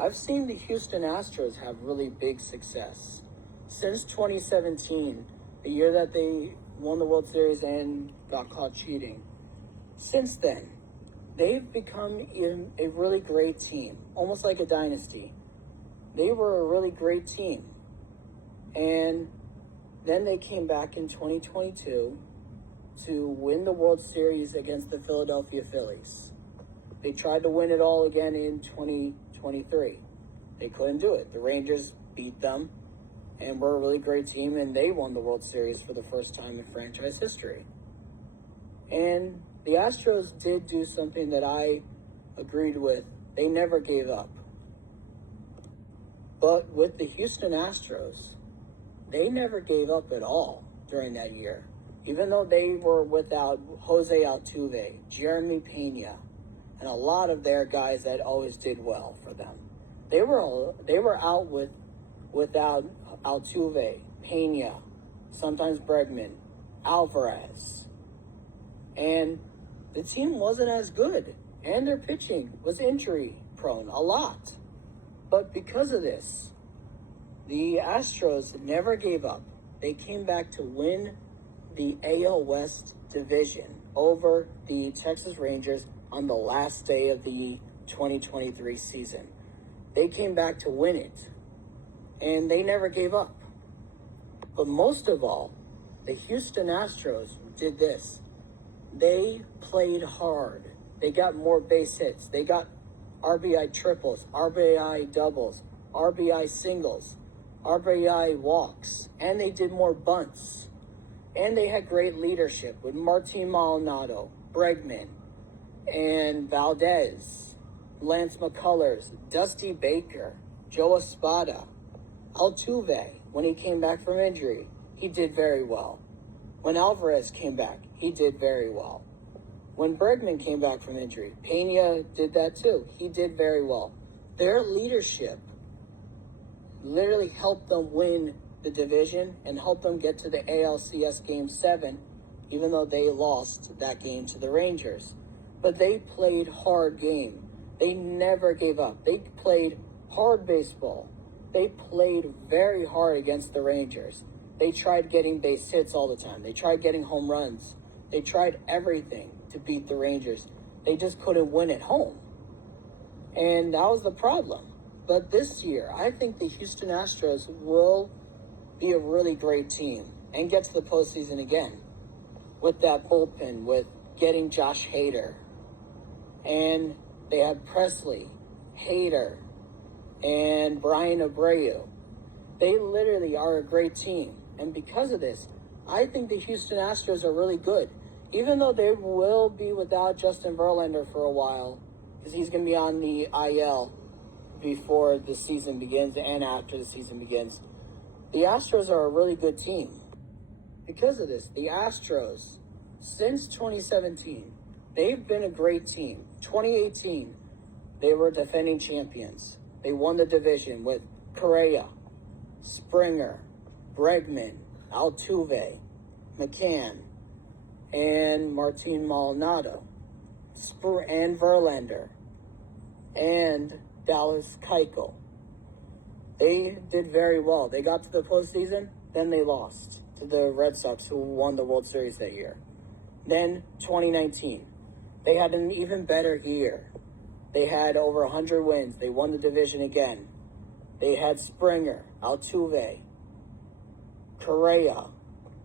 I've seen the Houston Astros have really big success. Since 2017, the year that they won the World Series and got caught cheating. Since then, they've become a really great team, almost like a dynasty. They were a really great team. And then they came back in 2022 to win the World Series against the Philadelphia Phillies. They tried to win it all again in 2023. They couldn't do it. The Rangers beat them and were a really great team, and they won the World Series for the first time in franchise history. And the Astros did do something that I agreed with. They never gave up. But with the Houston Astros, they never gave up at all during that year. Even though they were without Jose Altuve, Jeremy Pena, and a lot of their guys that always did well for them. They were out without Altuve, Pena, sometimes Bregman, Alvarez. And the team wasn't as good. And their pitching was injury prone a lot. But because of this, the Astros never gave up. They came back to win the AL West division over the Texas Rangers on the last day of the 2023 season. They came back to win it, and they never gave up. But most of all, the Houston Astros did this. They played hard. They got more base hits. They got RBI triples, RBI doubles, RBI singles, RBI walks, and they did more bunts. And they had great leadership with Martin Maldonado, Bregman, and Valdez, Lance McCullers, Dusty Baker, Joe Espada, Altuve. When he came back from injury, he did very well. When Alvarez came back, he did very well. When Bregman came back from injury, Pena did that too. He did very well. Their leadership literally helped them win the division and helped them get to the ALCS Game 7, even though they lost that game to the Rangers. But they played hard game. They never gave up. They played hard baseball. They played very hard against the Rangers. They tried getting base hits all the time. They tried getting home runs. They tried everything to beat the Rangers. They just couldn't win at home. And that was the problem. But this year, I think the Houston Astros will be a really great team and get to the postseason again with that bullpen, with getting Josh Hader. And they have Presley, Hader, and Brian Abreu. They literally are a great team. And because of this, I think the Houston Astros are really good. Even though they will be without Justin Verlander for a while, because he's going to be on the IL before the season begins and after the season begins. The Astros are a really good team. Because of this, the Astros, since 2017, they've been a great team. 2018, they were defending champions. They won the division with Correa, Springer, Bregman, Altuve, McCann, and Martin Maldonado, and Verlander, and Dallas Keuchel. They did very well. They got to the postseason, then they lost to the Red Sox, who won the World Series that year. Then 2019, they had an even better year. They had over 100 wins. They won the division again. They had Springer, Altuve, Correa,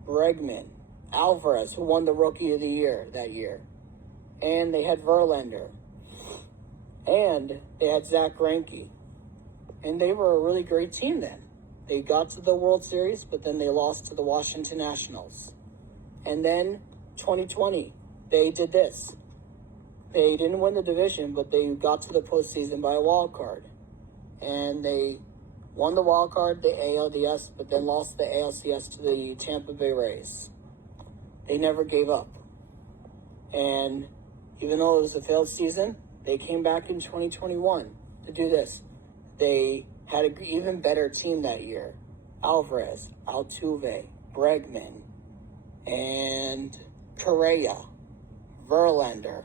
Bregman, Alvarez, who won the Rookie of the Year that year. And they had Verlander. And they had Zach Greinke. And they were a really great team then. They got to the World Series, but then they lost to the Washington Nationals. And then 2020, they did this. They didn't win the division, but they got to the postseason by a wild card. And they won the wild card, the ALDS, but then lost the ALCS to the Tampa Bay Rays. They never gave up. And even though it was a failed season, they came back in 2021 to do this. They had an even better team that year. Alvarez, Altuve, Bregman, and Correa, Verlander,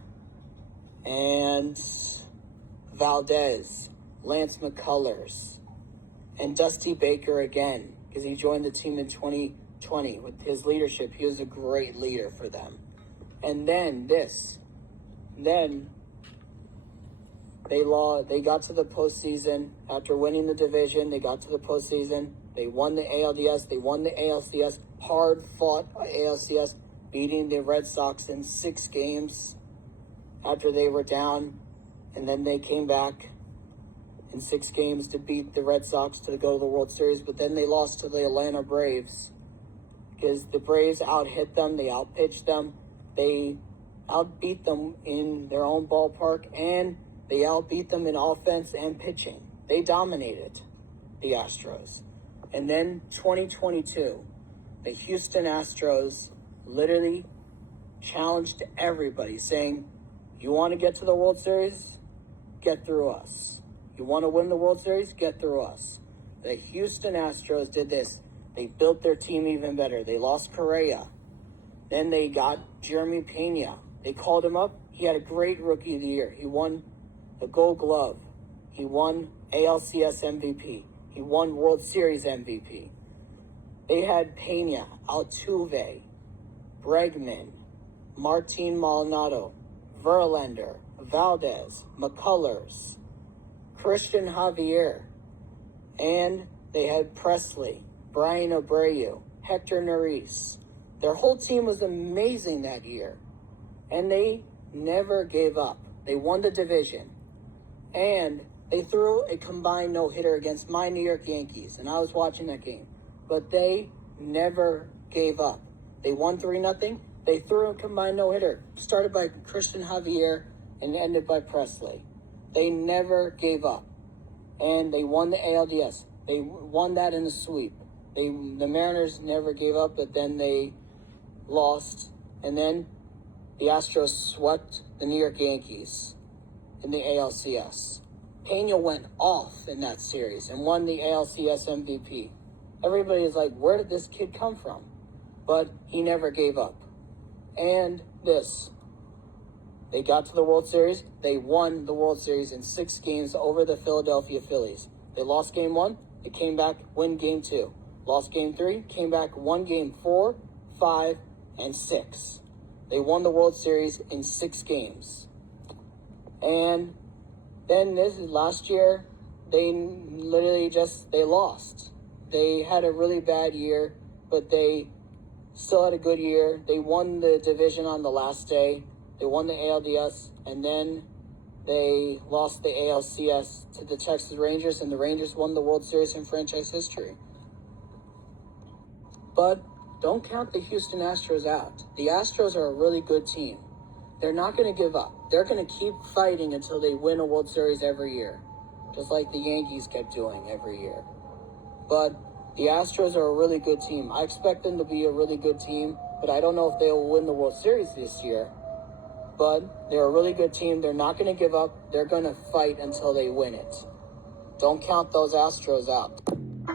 and Valdez, Lance McCullers, and Dusty Baker again, because he joined the team in 2020 with his leadership. He was a great leader for them. And then they got to the postseason. After winning the division, they got to the postseason. They won the ALDS. They won the ALCS. Hard-fought ALCS, beating the Red Sox in 6 games after they were down. And then they came back in 6 games to beat the Red Sox to go to the World Series. But then they lost to the Atlanta Braves because the Braves out-hit them. They out-pitched them. They outbeat them in their own ballpark, and they outbeat them in offense and pitching. They dominated the Astros. And then 2022, the Houston Astros literally challenged everybody, saying, you want to get to the World Series? Get through us. You want to win the World Series? Get through us. The Houston Astros did this. They built their team even better. They lost Correa. Then they got Jeremy Pena. They called him up. He had a great Rookie of the Year. He won the Gold Glove. He won ALCS MVP. He won World Series MVP. They had Pena, Altuve, Bregman, Martin Maldonado, Verlander, Valdez, McCullers, Christian Javier, and they had Presley, Brian Abreu, Hector Neris. Their whole team was amazing that year, and they never gave up. They won the division, and they threw a combined no-hitter against my New York Yankees, and I was watching that game. But they never gave up. They won 3-0. They threw a combined no-hitter, started by Christian Javier and ended by Presley. They never gave up, and they won the ALDS. They won that in the sweep. The Mariners never gave up, but then they lost, and then the Astros swept the New York Yankees in the ALCS. Pena went off in that series and won the ALCS MVP. Everybody is like, where did this kid come from? But he never gave up. And they got to the World Series. They won the World Series in 6 games over the Philadelphia Phillies. They lost game 1. They came back, win game 2. Lost game 3, came back, won game 4, 5, and 6. They won the World Series in 6 games. And then last year, they lost. They had a really bad year, but they still had a good year. They won the division on the last day. They won the ALDS, and then they lost the ALCS to the Texas Rangers, and the Rangers won the World Series in franchise history. But don't count the Houston Astros out. The Astros are a really good team. They're not going to give up. They're going to keep fighting until they win a World Series every year, just like the Yankees kept doing every year. But the Astros are a really good team. I expect them to be a really good team, but I don't know if they will win the World Series this year. But they're a really good team. They're not going to give up. They're going to fight until they win it. Don't count those Astros out.